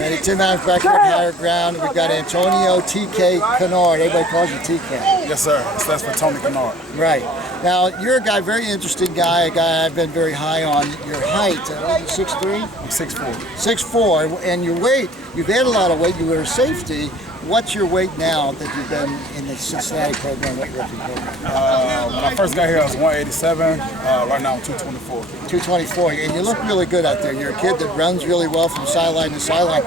And Tim Adams back here at Higher Ground. We've got Antonio TK Kinard. Everybody calls you TK. Yes, sir. That's for Tony Kinard. Right. Now, you're a guy, very interesting guy, a guy I've been very high on. Your height, 6'3"? I'm 6'4". 6'4", and your weight, you've had a lot of weight. You were a safety. What's your weight now that you've been in the Cincinnati program, weightlifting program? When I first got here, I was 187. Right now, I'm 224. 224, and you look really good out there. You're a kid that runs really well from sideline to sideline.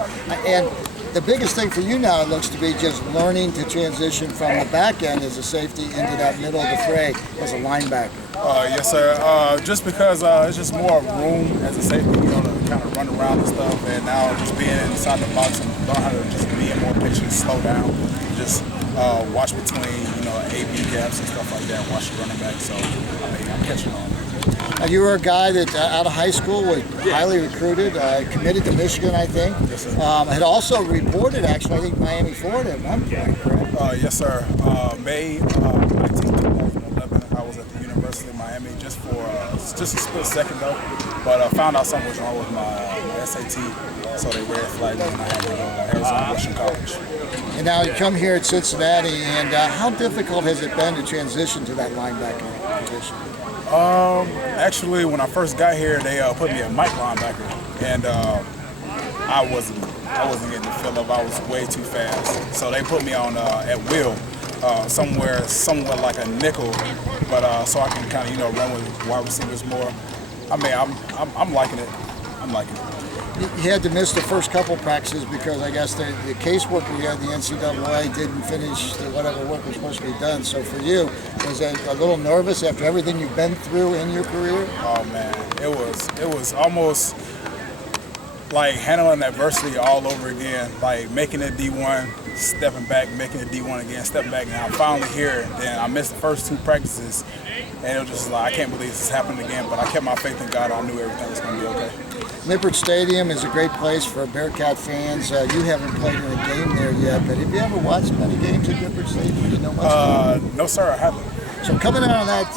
And the biggest thing for you now, it looks to be just learning to transition from the back end as a safety into that middle of the fray as a linebacker. Yes, sir. Just because it's just more room as a safety, to kind of run around and stuff. And now just being inside the box and learn how to just be in more pictures, slow down, just watch between, A-B gaps and stuff like that, watch the running back. So, I'm catching on. Now, you were a guy that out of high school was highly recruited, committed to Michigan, I think. Yes, sir. Had also reported, actually, I think Miami, Florida at one point, correct? Yes, sir. May 19th, 2011, I was at the University of Miami just a split second though, but I found out something was wrong with my SAT, so they red flagged me and I had to go to Arizona Western College. And now you come here at Cincinnati, and how difficult has it been to transition to that linebacker position? Actually, when I first got here, they put me at Mike linebacker, and I wasn't getting the feel of. I was way too fast, so they put me on at will, somewhere like a nickel, but so I can kind of run with wide receivers more. I mean, I'm liking it. I'm liking it. You had to miss the first couple practices because I guess the casework we had, the NCAA, didn't finish whatever work was supposed to be done. So for you, was it a little nervous after everything you've been through in your career? Oh man, it was almost like handling adversity all over again, like making it D1, stepping back, making it D1 again, stepping back. Now I'm finally here. Then I missed the first two practices, and it was just like, I can't believe this is happening again. But I kept my faith in God. I knew everything was going to be okay. Nippert Stadium is a great place for Bearcat fans. You haven't played in a game there yet, but have you ever watched many games at Nippert Stadium? Do you know much? No, sir, I haven't. So coming out of that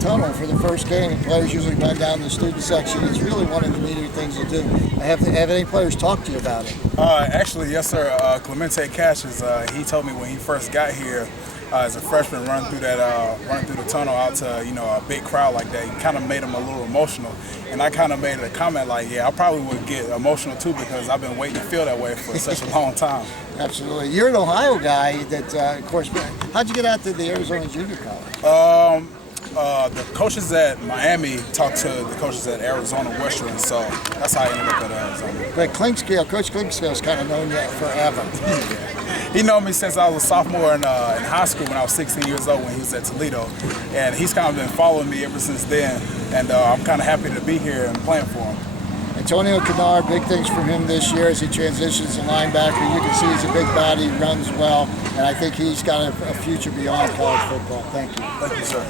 tunnel for the first game, players usually run down the student section. It's really one of the neater things to do. Have any players talk to you about it? Actually, yes, sir. Clemente Caches, he told me when he first got here, as a freshman, running through the tunnel out to a big crowd like that, it kind of made him a little emotional. And I kind of made a comment like, yeah, I probably would get emotional too because I've been waiting to feel that way for such a long time. Absolutely. You're an Ohio guy that, of course, how'd you get out to the Arizona Junior College? The coaches at Miami talked to the coaches at Arizona Western, so that's how I ended up at Arizona. But Coach Clinkscale's kind of known you forever. He known me since I was a sophomore in high school when I was 16 years old when he was at Toledo, and he's kind of been following me ever since then, and I'm kind of happy to be here and playing for him. Antonio Kinard, big things from him this year as he transitions to linebacker. You can see he's a big body, runs well, and I think he's got a future beyond college football. Thank you. Thank you, sir.